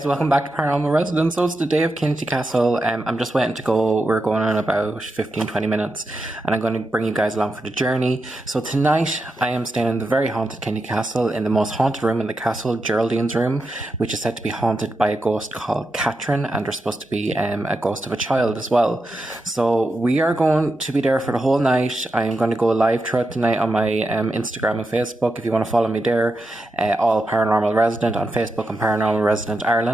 guys, welcome back to Paranormal Residence. So it's the day of Kinnitty Castle. I'm just waiting to go. We're going on about 15-20 minutes and I'm going to bring you guys along for the journey. So tonight I am staying in the very haunted Kinnitty Castle, in the most haunted room in the castle, Geraldine's room, which is said to be haunted by a ghost called Catherine, and there's supposed to be a ghost of a child as well. So we are going to be there for the whole night. I am going to go live throughout tonight on my Instagram and Facebook if you want to follow me there. All Paranormal Resident on Facebook and Paranormal Resident Ireland.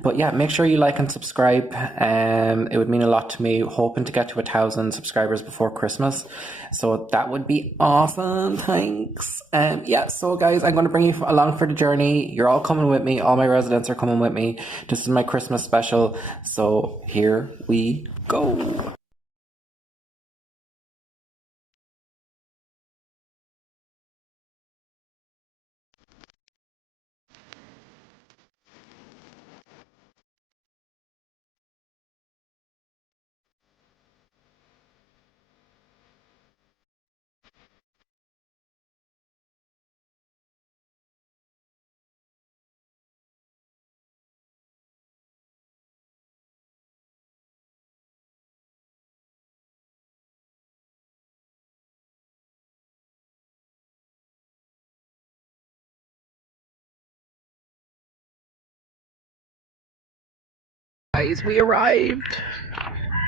But yeah, make sure you like and subscribe. It would mean a lot to me. Hoping to get to 1,000 subscribers before Christmas, so that would be awesome. Thanks. Yeah, so guys, I'm going to bring you along for the journey. You're all coming with me. All my residents are coming with me. This is my Christmas special, so here we go. Guys, we arrived.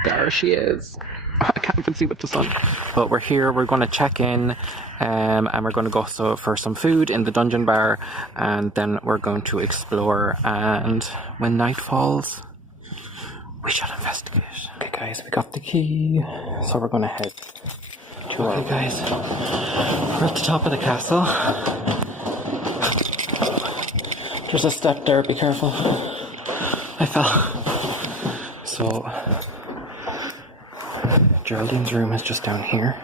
There she is. I can't even see with the sun. But we're here, we're going to check in, and we're going to go for some food in the dungeon bar, and then we're going to explore, and when night falls, we shall investigate. Okay guys, we got the key, so we're going to head to our... Okay guys, we're at the top of the castle. There's a step there, be careful. I fell. So, Geraldine's room is just down here.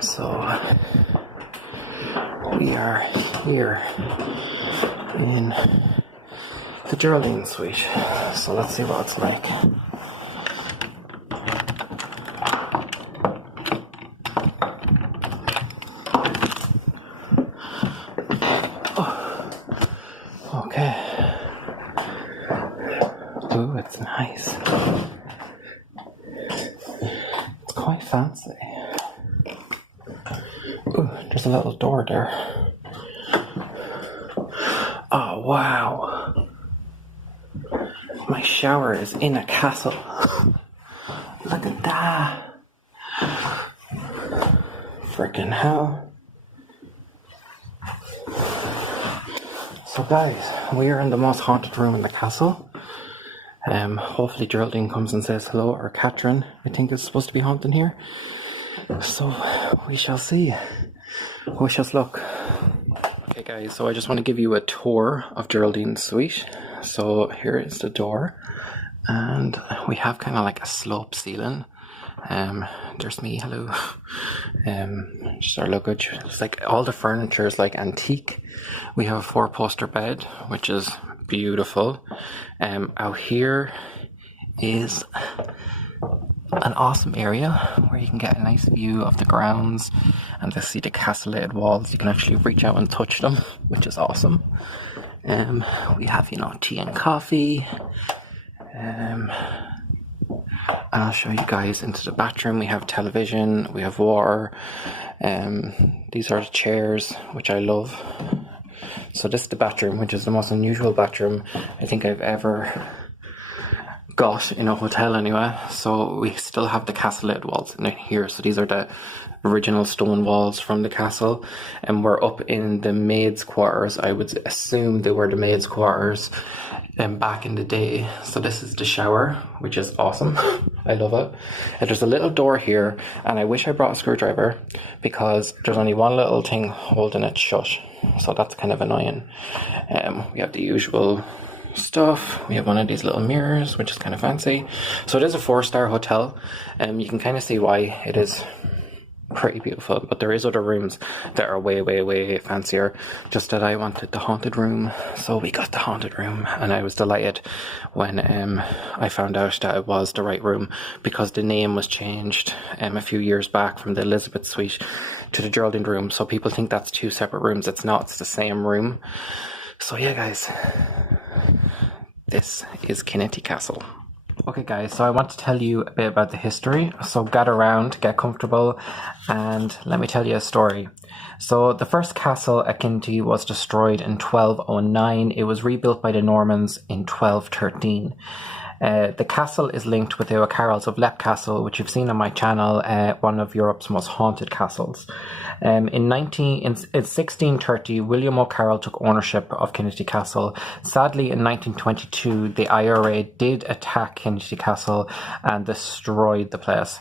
So, we are here in the Geraldine suite. So let's see what it's like. Ooh, it's nice. It's quite fancy. Ooh, there's a little door there. Oh, wow. My shower is in a castle. Look at that. Frickin' hell. So guys, we are in the most haunted room in the castle. Hopefully Geraldine comes and says hello, or Catherine, I think is supposed to be haunting here. So we shall see. Wish us luck. Okay guys, so I just want to give you a tour of Geraldine's suite. So here is the door, and we have kind of like a slope ceiling. There's me, hello. Just our luggage. It's like all the furniture is like antique. We have a 4-poster bed, which is beautiful. Out here is an awesome area where you can get a nice view of the grounds and to see the castellated walls. You can actually reach out and touch them, which is awesome. We have, tea and coffee. And I'll show you guys into the bathroom. We have television, we have water. These are the chairs, which I love. So this is the bathroom, which is the most unusual bathroom I think I've ever got in a hotel anyway. So we still have the castellated walls in here. So these are the original stone walls from the castle. And we're up in the maids' quarters. I would assume they were the maids' quarters back in the day. So this is the shower, which is awesome. I love it. And there's a little door here, and I wish I brought a screwdriver because there's only one little thing holding it shut. So that's kind of annoying. We have the usual stuff. We have one of these little mirrors, which is kind of fancy. So it is a 4-star hotel. You can kind of see why it is pretty beautiful, but there is other rooms that are way fancier. Just that I wanted the haunted room, so we got the haunted room, and I was delighted when I found out that it was the right room, because the name was changed a few years back from the Elizabeth suite to the Geraldine room, so people think that's two separate rooms. It's not, it's the same room. So yeah guys, this is Kinnitty Castle. Okay guys, so I want to tell you a bit about the history, so gather around, get comfortable, and let me tell you a story. So the first castle at Kinnitty was destroyed in 1209. It was rebuilt by the Normans in 1213. The castle is linked with the O'Carrolls of Leap Castle, which you've seen on my channel, one of Europe's most haunted castles. In 1630, William O'Carroll took ownership of Kinnitty Castle. Sadly, in 1922, the IRA did attack Kinnitty Castle and destroyed the place.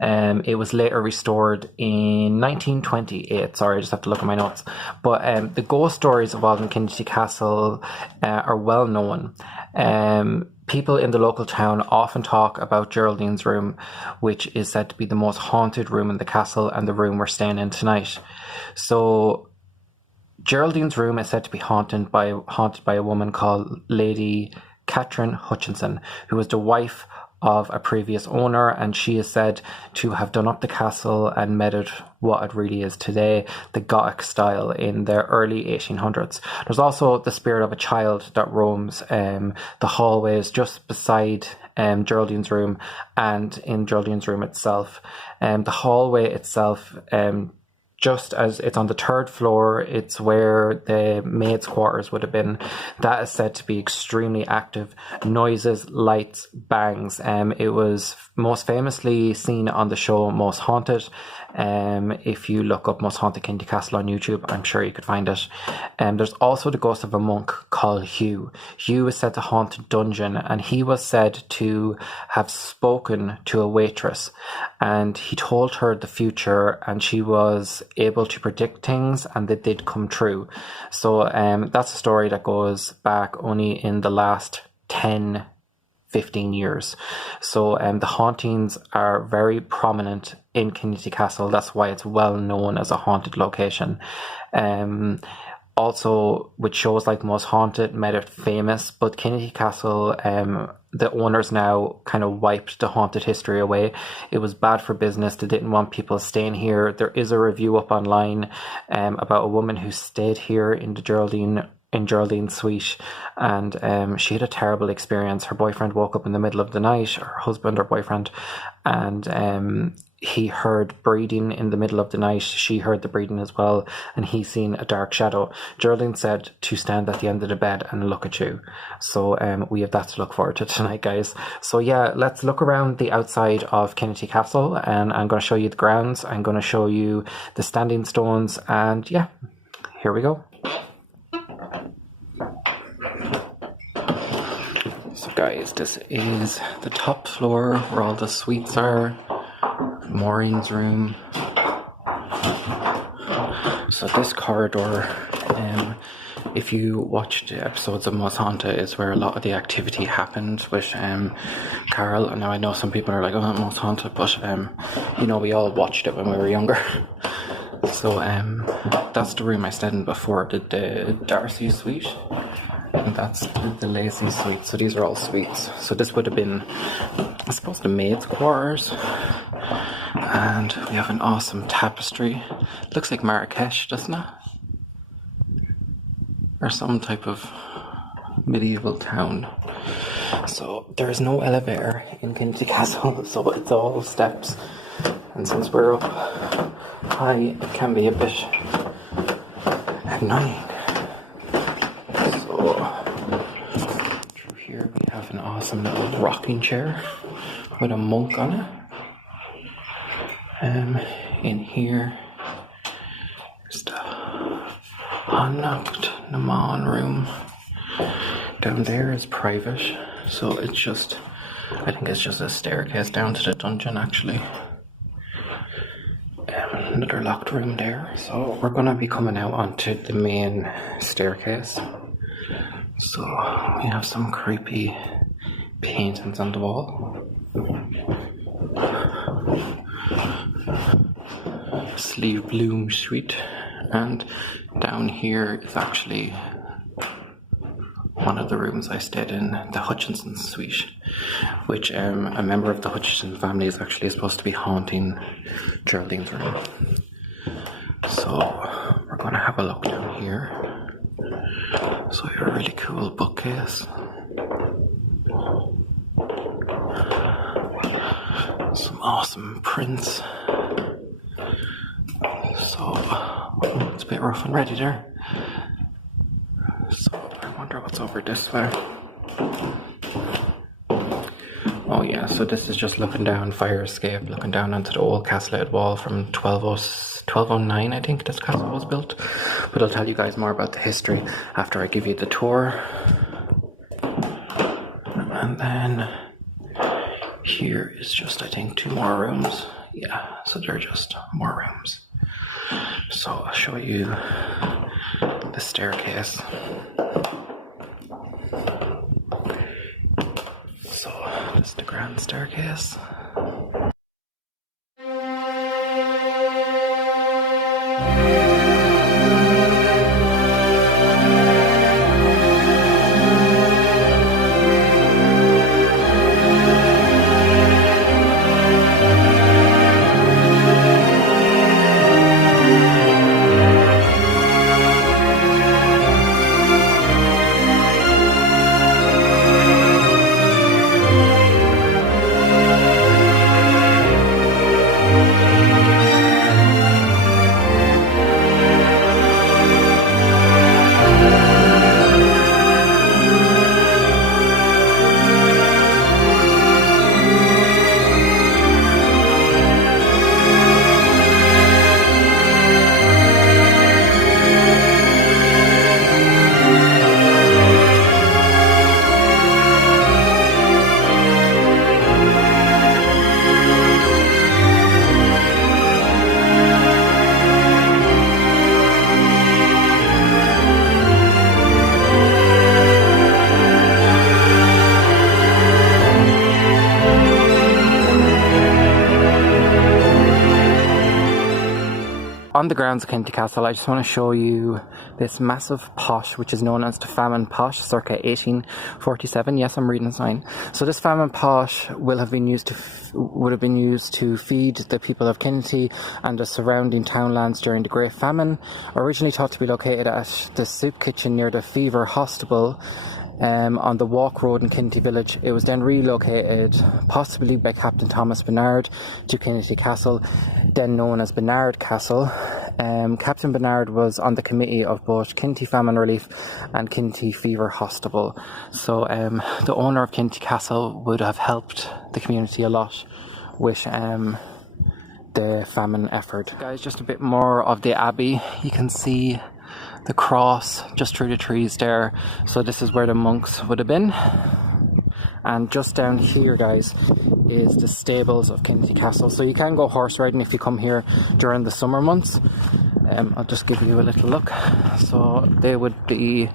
It was later restored in 1928. Sorry, I just have to look at my notes. But the ghost stories involving Kinnitty Castle are well known. People in the local town often talk about Geraldine's room, which is said to be the most haunted room in the castle and the room we're staying in tonight. So Geraldine's room is said to be haunted by a woman called Lady Catherine Hutchinson, who was the wife of a previous owner, and she is said to have done up the castle and made it what it really is today, the Gothic style, in the early 1800s. There's also the spirit of a child that roams the hallways just beside Geraldine's room and in Geraldine's room itself. The hallway itself, just as it's on the third floor, it's where the maids' quarters would have been. That is said to be extremely active. Noises, lights, bangs. It was most famously seen on the show Most Haunted. If you look up Most Haunted Kinnitty Castle on YouTube, I'm sure you could find it. There's also the ghost of a monk called Hugh. Hugh is said to haunt a dungeon, and he was said to have spoken to a waitress, and he told her the future, and she was able to predict things, and they did come true. So that's a story that goes back only in the last 10-15 years. So the hauntings are very prominent in Kinnitty Castle. That's why it's well known as a haunted location. Also, with shows like Most Haunted made it famous, but Kinnitty Castle, the owners now kind of wiped the haunted history away. It was bad for business. They didn't want people staying here. There is a review up online about a woman who stayed here in the Geraldine's suite, and she had a terrible experience. Her boyfriend woke up in the middle of the night, her husband or boyfriend, and he heard breathing in the middle of the night. She heard the breathing as well, and he seen a dark shadow. Geraldine said to stand at the end of the bed and look at you. So we have that to look forward to tonight, guys. So yeah, let's look around the outside of Kinnitty Castle, and I'm going to show you the grounds. I'm going to show you the standing stones, and yeah, here we go. So guys, this is the top floor where all the suites are. Maureen's room. So this corridor, if you watched the episodes of Most Haunted, is where a lot of the activity happened with Carol. Now I know some people are like, oh, Most Haunted, but you know, we all watched it when we were younger. So that's the room I stayed in before, the Darcy suite. And that's the Lacey suite. So these are all suites. So this would have been, I suppose, the maid's quarters. And we have an awesome tapestry. Looks like Marrakesh, doesn't it? Or some type of medieval town. So there is no elevator in Kinnitty Castle, so it's all steps. And since we're up high, it can be a bit annoying. Through here we have an awesome little rocking chair with a monk on it. In here is the unlocked Naman room. Down there is private, so it's just, I think it's just a staircase down to the dungeon actually. Another locked room there. So we're gonna be coming out onto the main staircase. So we have some creepy paintings on the wall. Sleeve Bloom Suite, and down here is actually one of the rooms I stayed in, the Hutchinson Suite, which a member of the Hutchinson family is actually supposed to be haunting Geraldine's room. So we're going to have a look down here. So we have a really cool bookcase. Some awesome prints. So it's a bit rough and ready there. So I wonder what's over this way. Oh yeah, so this is just looking down, fire escape, looking down onto the old castellated wall from 1209, I think this castle was built. But I'll tell you guys more about the history after I give you the tour. And then here is just, I think, 2 more rooms. Yeah, so they're just more rooms. So I'll show you the staircase. So that's the grand staircase. On the grounds of Kinnitty Castle, I just want to show you this massive posh, which is known as the famine posh, circa 1847. Yes, I'm reading a sign. So this famine posh would have been used to feed the people of Kinnitty and the surrounding townlands during the Great Famine. Originally thought to be located at the soup kitchen near the Fever Hospital, on the Walk Road in Kinnitty Village. It was then relocated, possibly by Captain Thomas Bernard, to Kinnitty Castle, then known as Bernard Castle. Captain Bernard was on the committee of both Kinnitty Famine Relief and Kinnitty Fever Hospital. So the owner of Kinnitty Castle would have helped the community a lot with the famine effort. Guys, just a bit more of the abbey. You can see the cross just through the trees there. So this is where the monks would have been. And just down here, guys, is the stables of Kinnitty Castle. So you can go horse riding if you come here during the summer months. I'll just give you a little look. So they would be,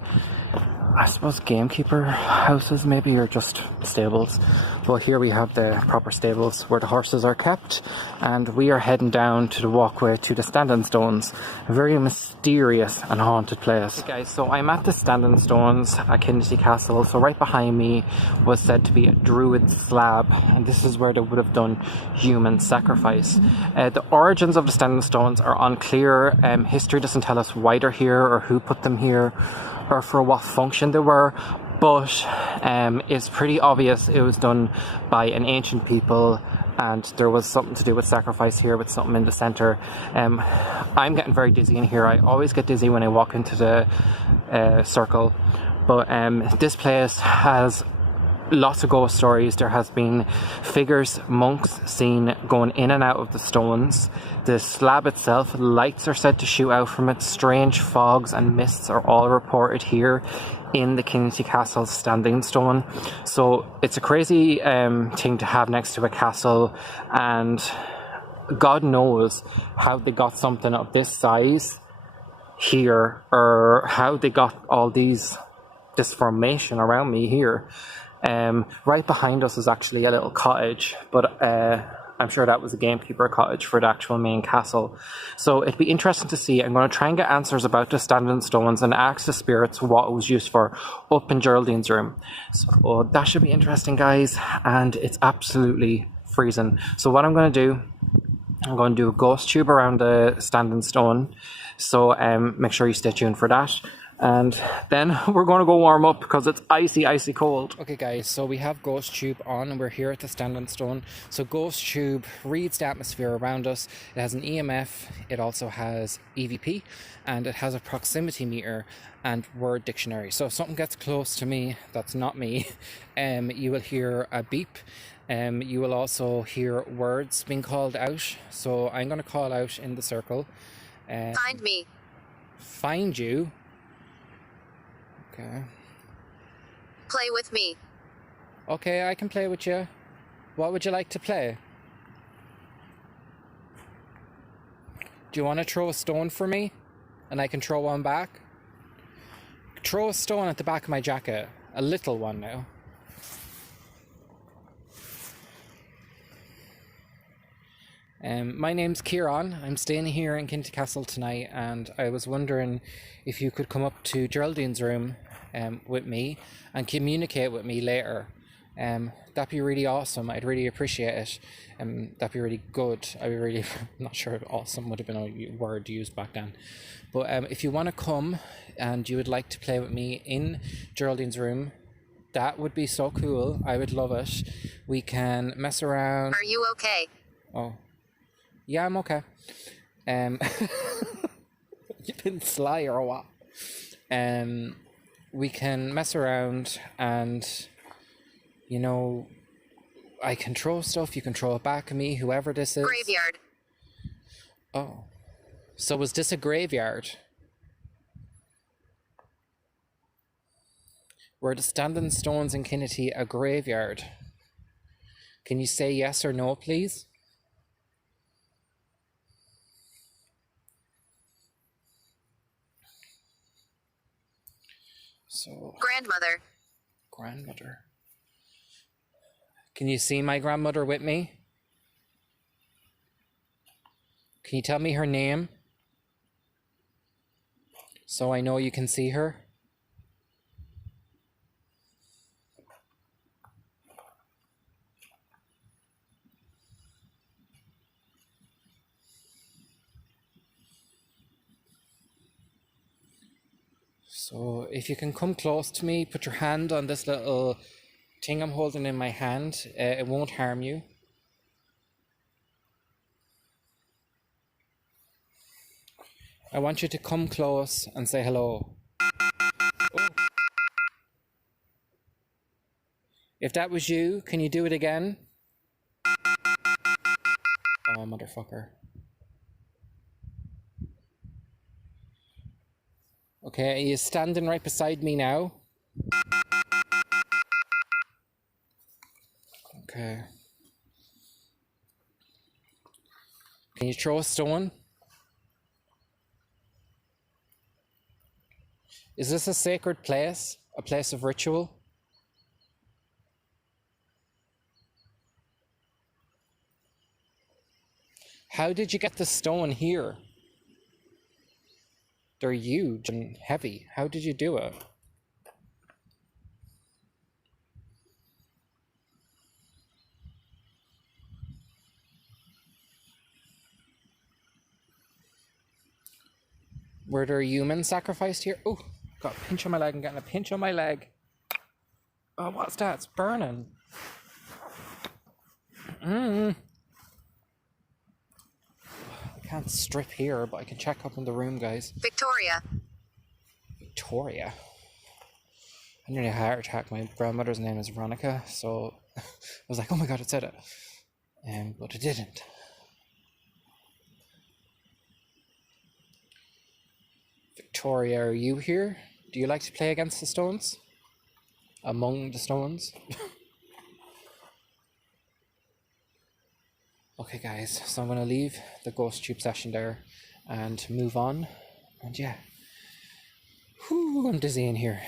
I suppose, gamekeeper houses maybe, or just stables. Well, here we have the proper stables where the horses are kept, and we are heading down to the walkway to the Standing Stones, a very mysterious and haunted place. Okay, guys, so I'm at the Standing Stones at Kinnitty Castle. So right behind me was said to be a druid slab, and this is where they would have done human sacrifice. The origins of the Standing Stones are unclear. History doesn't tell us why they're here or who put them here or for what function they were, but it's pretty obvious it was done by an ancient people, and there was something to do with sacrifice here, with something in the center. I'm getting very dizzy in here. I always get dizzy when I walk into the circle, but this place has lots of ghost stories. There has been figures, monks seen going in and out of the stones. The slab itself, lights are said to shoot out from it. Strange fogs and mists are all reported here in the Kinnitty Castle Standing Stone. So it's a crazy thing to have next to a castle, and God knows how they got something of this size here, or how they got all this formation around me here. Right behind us is actually a little cottage, but I'm sure that was a gamekeeper cottage for the actual main castle. So it'd be interesting to see. I'm going to try and get answers about the standing stones and ask the spirits what it was used for up in Geraldine's room. So that should be interesting, guys. And it's absolutely freezing. So what I'm going to do, I'm going to do a ghost tube around the standing stone. So make sure you stay tuned for that. And then we're going to go warm up because it's icy, icy cold. Okay guys, so we have Ghost Tube on and we're here at the standing stone. So Ghost Tube reads the atmosphere around us. It has an EMF, it also has EVP, and it has a proximity meter and word dictionary. So if something gets close to me, that's not me, you will hear a beep. You will also hear words being called out. So I'm going to call out in the circle. Find me. Find you. Okay. Play with me. Okay, I can play with you. What would you like to play? Do you want to throw a stone for me? And I can throw one back? Throw a stone at the back of my jacket. A little one now. My name's Kieran. I'm staying here in Kinnitty Castle tonight, and I was wondering if you could come up to Geraldine's room with me and communicate with me later. That'd be really awesome. I'd really appreciate it. That'd be really good. I'd be really, not sure if awesome would have been a word used back then. But if you want to come and you would like to play with me in Geraldine's room, that would be so cool. I would love it. We can mess around. Are you okay? Oh. Yeah, I'm okay. You've been sly or what? We can mess around and, you know, I can throw stuff, you can throw it back at me, whoever this is. Graveyard. Oh. So was this a graveyard? Were the standing stones in Kinnitty a graveyard? Can you say yes or no, please? So, grandmother. Can you see my grandmother with me? Can you tell me her name? So I know you can see her. So if you can come close to me, put your hand on this little thing I'm holding in my hand. It won't harm you. I want you to come close and say hello. Oh. If that was you, can you do it again? Oh, motherfucker. Okay, are you standing right beside me now? Okay. Can you throw a stone? Is this a sacred place? A place of ritual? How did you get the stone here? They're huge and heavy. How did you do it? Were there humans sacrificed here? Oh, got a pinch on my leg. I'm getting a pinch on my leg. Oh, what's that? It's burning. I can't strip here, but I can check up in the room, guys. Victoria. Victoria? I nearly had a heart attack. My grandmother's name is Veronica, so I was like, oh my god, it said it. But it didn't. Victoria, are you here? Do you like to play against the stones? Among the stones? Okay guys, so I'm going to leave the ghost tube session there and move on. And yeah. Whew, I'm dizzy in here.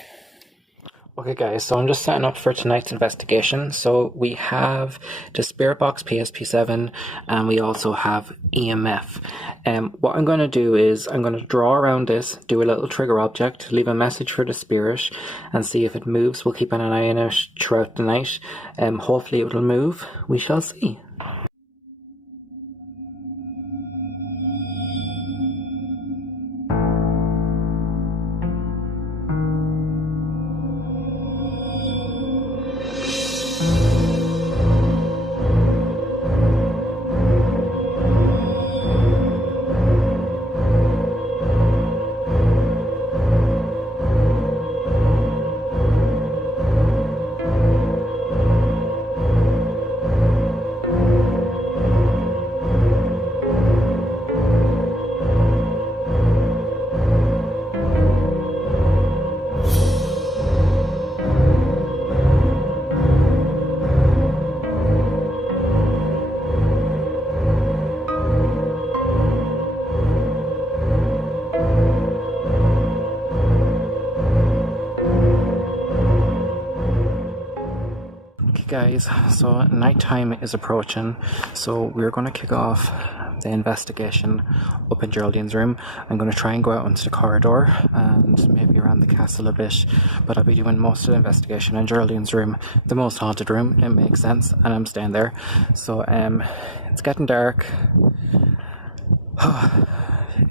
Okay guys, so I'm just setting up for tonight's investigation. So we have the Spirit Box PSP7 and we also have EMF. What I'm going to do is I'm going to draw around this, do a little trigger object, leave a message for the spirit and see if it moves. We'll keep an eye on it throughout the night. Hopefully it will move. We shall see. Guys, so nighttime is approaching, so we're going to kick off the investigation up in Geraldine's room. I'm going to try and go out onto the corridor and maybe around the castle a bit, but I'll be doing most of the investigation in Geraldine's room, the most haunted room. It makes sense, and I'm staying there. So it's getting dark.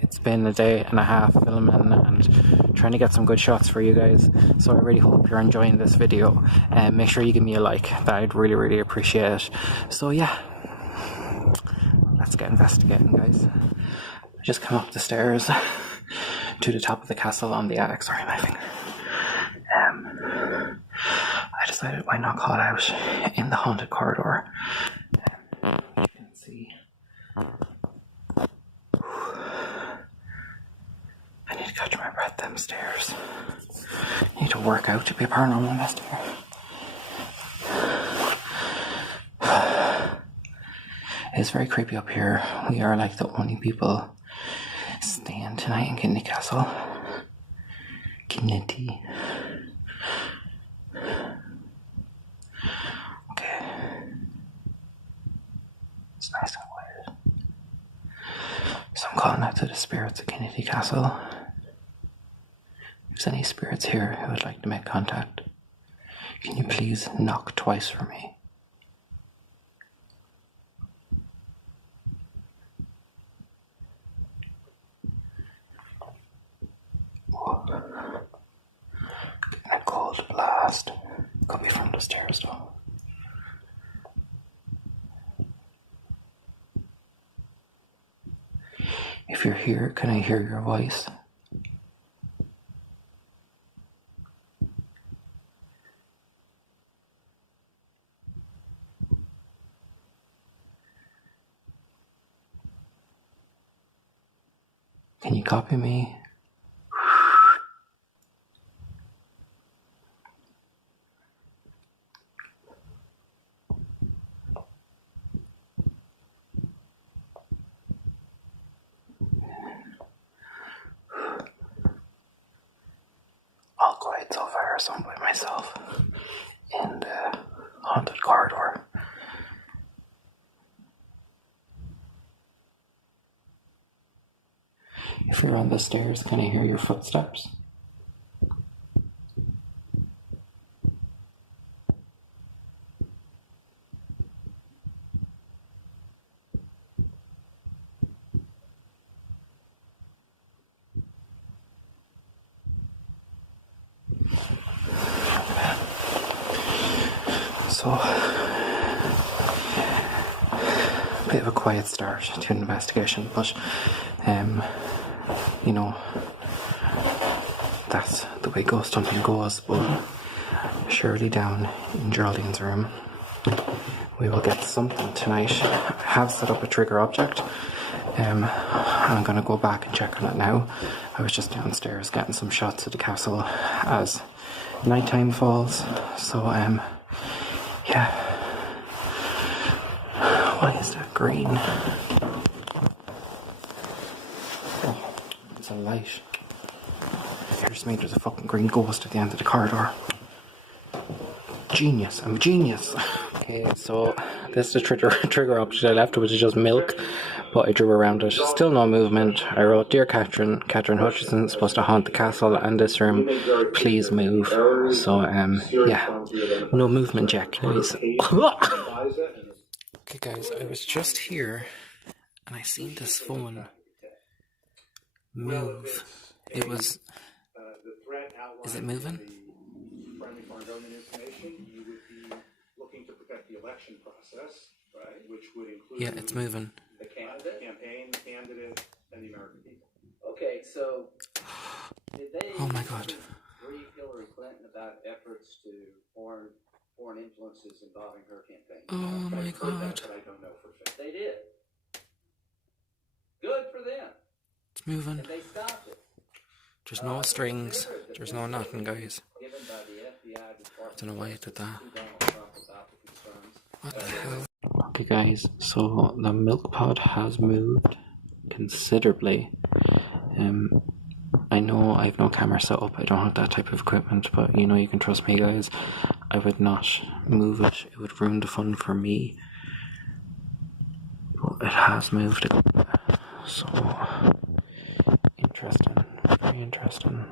It's been a day and a half filming and trying to get some good shots for you guys, so I really hope you're enjoying this video, and make sure you give me a like. That I'd really appreciate it. So yeah, let's get investigating, guys. I just come up the stairs to the top of the castle on the attic. Sorry, my finger. I decided why not call out in the haunted corridor. You can see I need to catch my breath them stairs. I need to work out to be a paranormal investigator. It's very creepy up here. We are like the only people staying tonight in Kinnitty Castle. Kinnitty. Okay. It's nice and quiet. So I'm calling out to the spirits of Kinnitty Castle. If there's any spirits here who would like to make contact, can you please knock twice for me? Getting a cold blast. Could be from the stairs though. If you're here, can I hear your voice? Can you copy me? All quiet so far, so I'm by myself in the haunted corridor. If you're on the stairs, can I hear your footsteps? So, a bit of a quiet start to an investigation, but you know, that's the way ghost hunting goes. But surely down in Geraldine's room we will get something tonight. I have set up a trigger object. I'm going to go back and check on it now. I was just downstairs getting some shots of the castle as nighttime falls. So yeah. Why is that green? Oh, it's a light. Here's me, there's a fucking green ghost at the end of the corridor. Genius. I'm a genius. Okay, so this is the trigger option I left, which is just milk, but I drew around it. Still no movement. I wrote, Dear Catherine, Catherine Hutchinson is supposed to haunt the castle and this room. Please move. So, yeah. No movement yet, guys. Okay, guys, I was just here and I seen this phone move. It was... Is it moving? Yeah, it's moving. The campaign, the candidate, and the American people. Okay, so did they oh my God. brief Hillary Clinton about efforts to foreign influences involving her campaign? Oh my God. But I don't know for sure. They did. Good for them. It's moving. And they stopped it. There's no strings. There's no nothing, guys. Given by the FBI I don't know why I did that. to Donald Trump about the concerns. What the hell? Okay, guys, so the milk pod has moved considerably. I know I have no camera set up, I don't have that type of equipment, but you know you can trust me, guys. I would not move it, it would ruin the fun for me. But it has moved a bit. So, interesting, very interesting.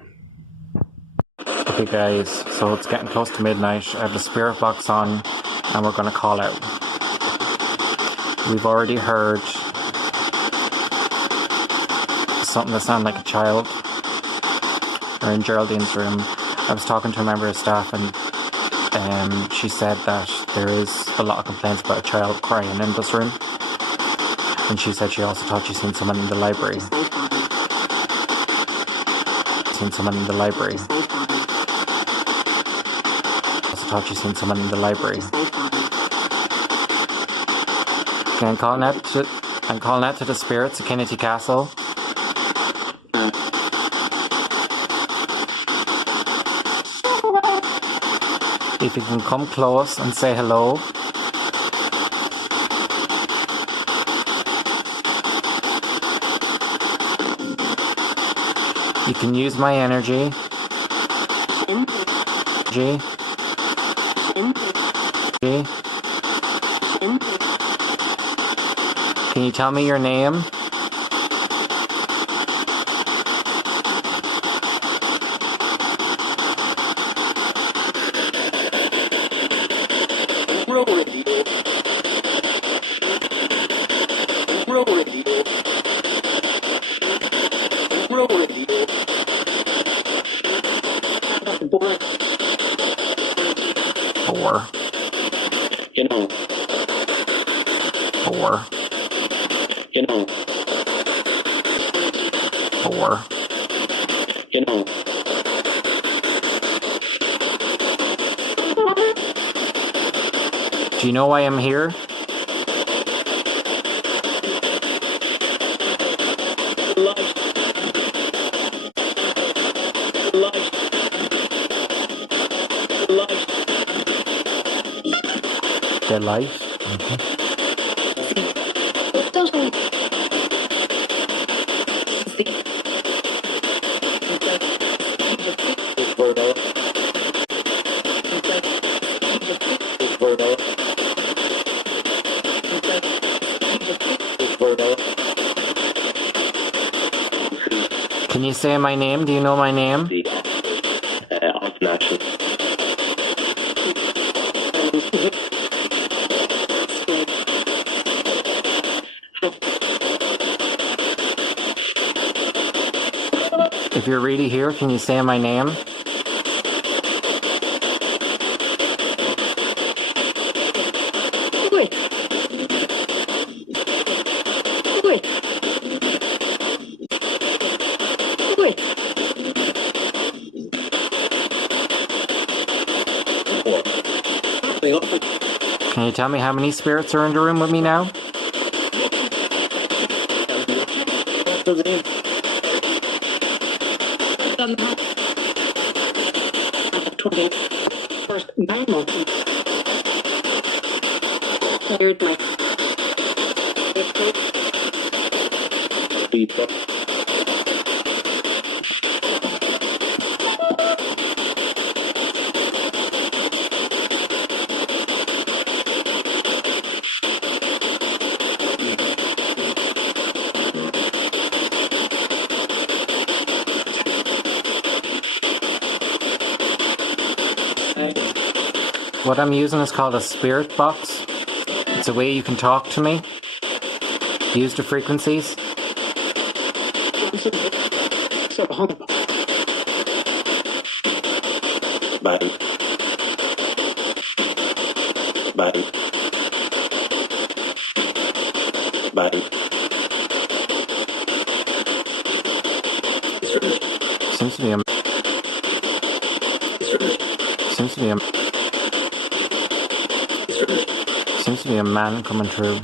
Okay guys, so it's getting close to midnight. I have the spirit box on and we're going to call out. We've already heard something that sounded like a child. We're in Geraldine's room. I was talking to a member of staff and she said that there is a lot of complaints about a child crying in this room. And she said she also thought she'd seen someone in the library. Seen someone in the library. Also thought she'd seen someone in the library. Okay, I'm calling out to the spirits of Kinnitty Castle. If you can come close and say hello. You can use my energy. G. G. Can you tell me your name? Four. You know. Four. You know. Four. You know. Do you know why I'm here? Their life. Can you say my name? Do you know my name? If you're really here, can you say my name? Can you tell me how many spirits are in the room with me now? What I'm using is called a spirit box. It's a way you can talk to me. Use the frequencies. Button. Button. Button. Seems to be a man coming through.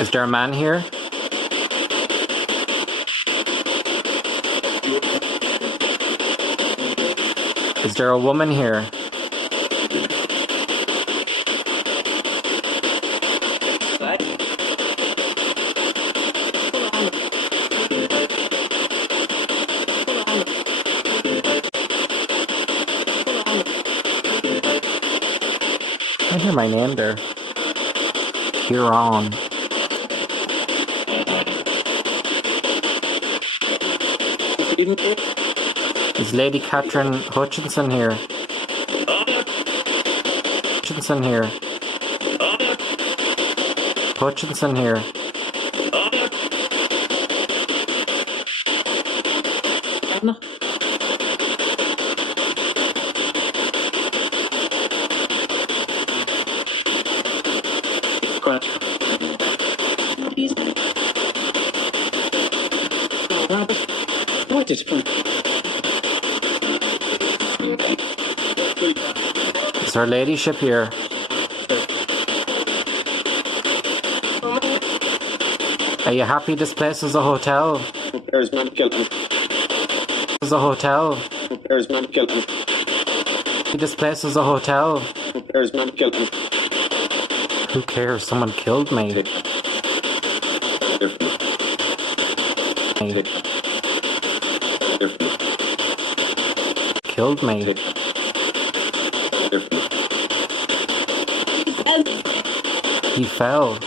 Is there a man here? Is there a woman here? I hear my name there. Huron. Is Lady Catherine Hutchinson here? Hutchinson here. Hutchinson here. Is her ladyship here? Are you happy this place is a hotel? There's man killing. Is a hotel. There's man killing. This place is a hotel. There's man killing. Who cares? Someone killed me. Killed me. He fell.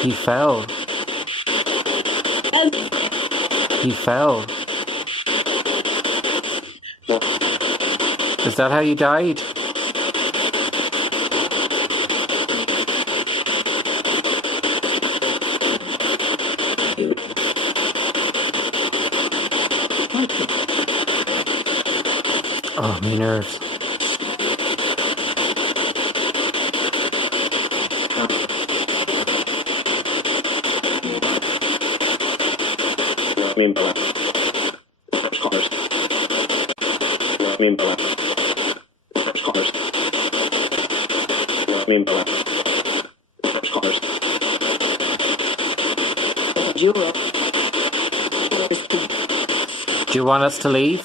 He fell. He fell. Is that how you died? Oh, my nerves. Do you want us to leave?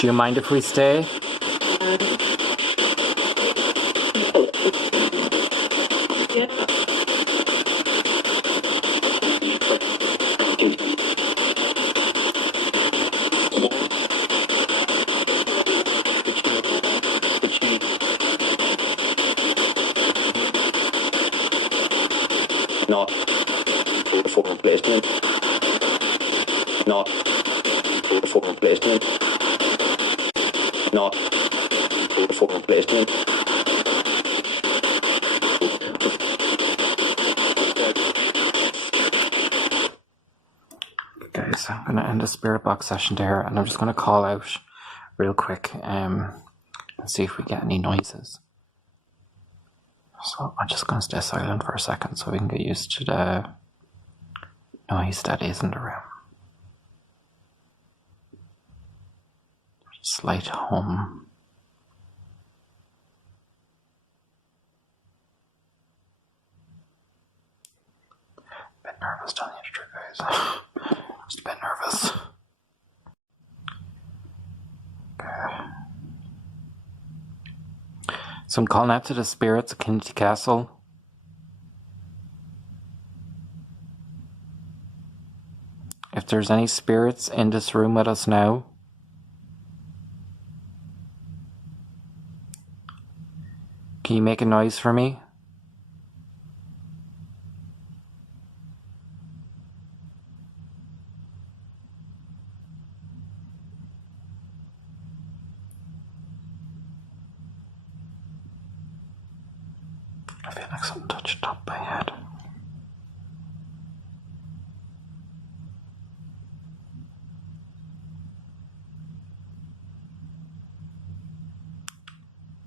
Do you mind if we stay? Not for replacement. Not for replacement. Not for replacement. Guys, I'm going to end the spirit box session there, and I'm just going to call out real quick and see if we get any noises. So I'm just going to stay silent for a second so we can get used to the noise that is in the room. Slight hum. Bit nervous, telling you the truth, guys. Just a bit nervous. Okay. So I'm calling out to the spirits of Kinnitty Castle. If there's any spirits in this room with us now, Can you make a noise for me? I feel like something touched the top of my head.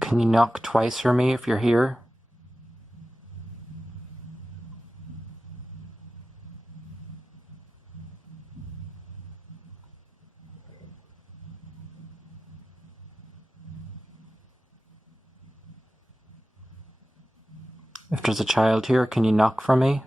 Can you knock twice for me if you're here? If there's a child here, can you knock for me?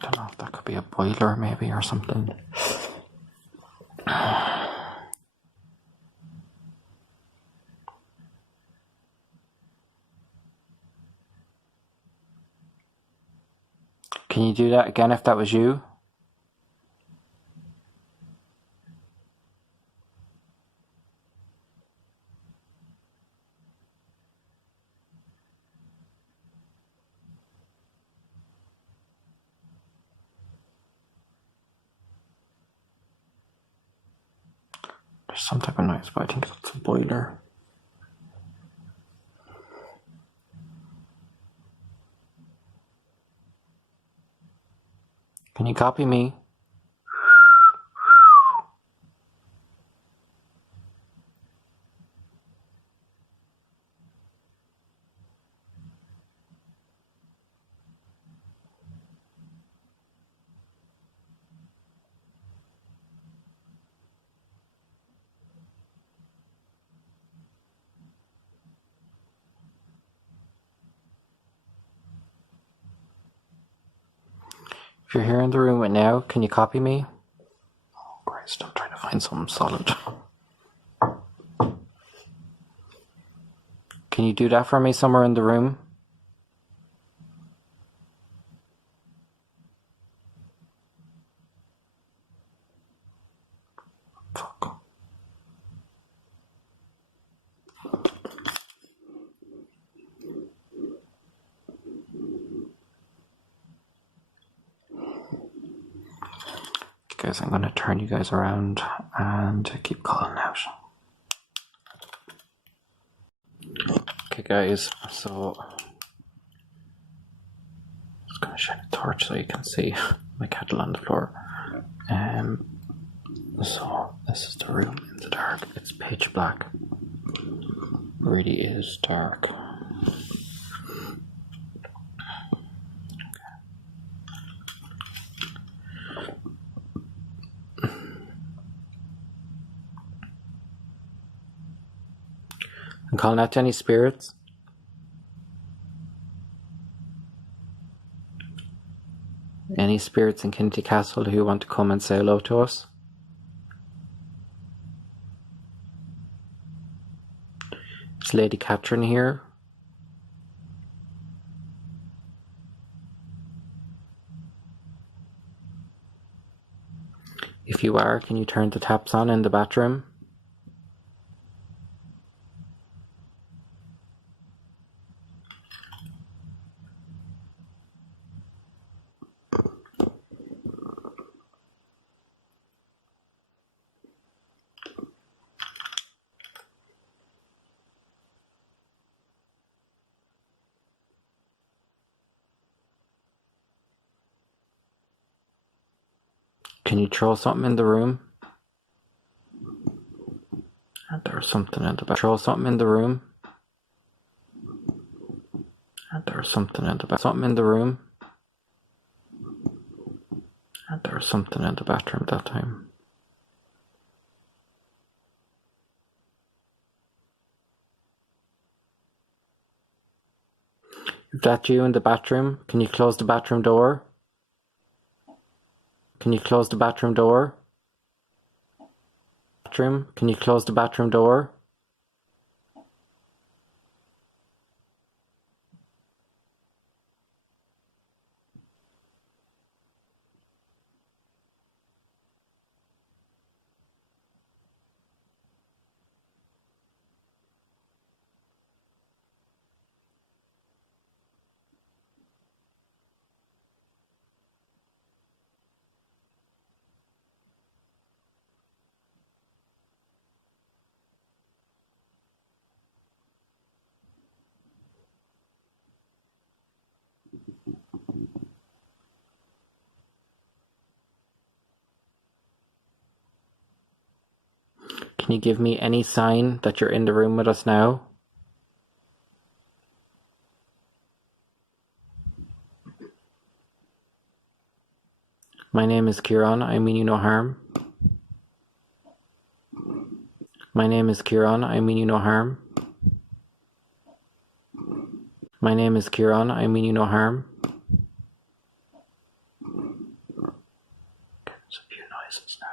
I don't know if that could be a boiler maybe or something. Can you do that again if that was you? There's some type of noise, but I think that's a boiler. Can you copy me? If you're here in the room right now, can you copy me? Oh Christ, I'm trying to find something solid. Can you do that for me somewhere in the room? Fuck. Guys, I'm gonna turn you guys around and keep calling out. Okay guys, so I'm just gonna shine a torch so you can see my kettle on the floor. So this is the room in the dark. It's pitch black. Really is dark. I'm calling out to any spirits. Any spirits in Kinnitty Castle who want to come and say hello to us. Is Lady Catherine here? If you are, can you turn the taps on in the bathroom? Can you throw something in the room? There's something in the back. Throw something in the room. There's something in the back. Something in the room. There's something in the bathroom that time. If that's you in the bathroom, can you close the bathroom door? Can you close the bathroom door? Bathroom, can you close the bathroom door? Can you give me any sign that you're in the room with us now? My name is Kieran, I mean you no harm. My name is Kieran, I mean you no harm. My name is Kieran, I mean you no harm. There's a few noises now.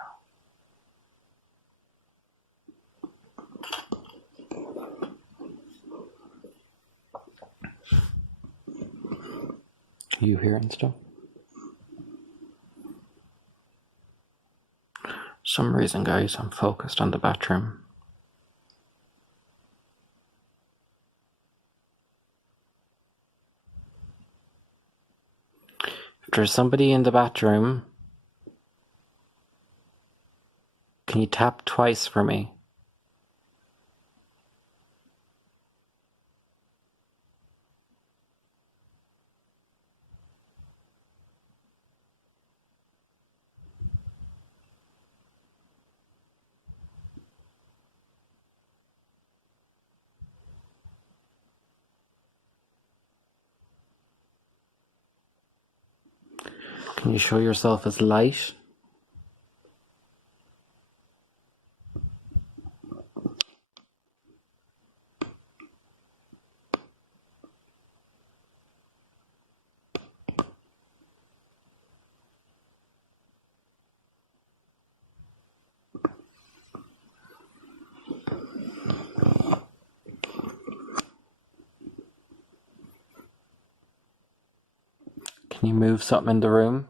Are you hearing stuff? For some reason, guys, I'm focused on the bathroom. If there's somebody in the bathroom, can you tap twice for me? Can you show yourself as light? Can you move something in the room?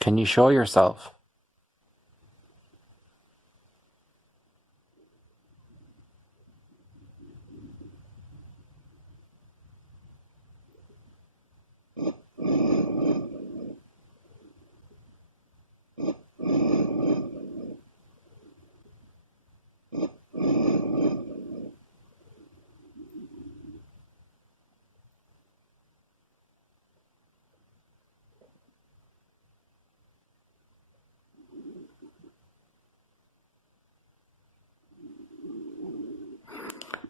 Can you show yourself?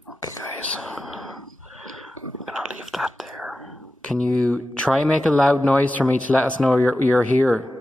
Okay, guys, I'm gonna leave that there. Can you try and make a loud noise for me to let us know you're here?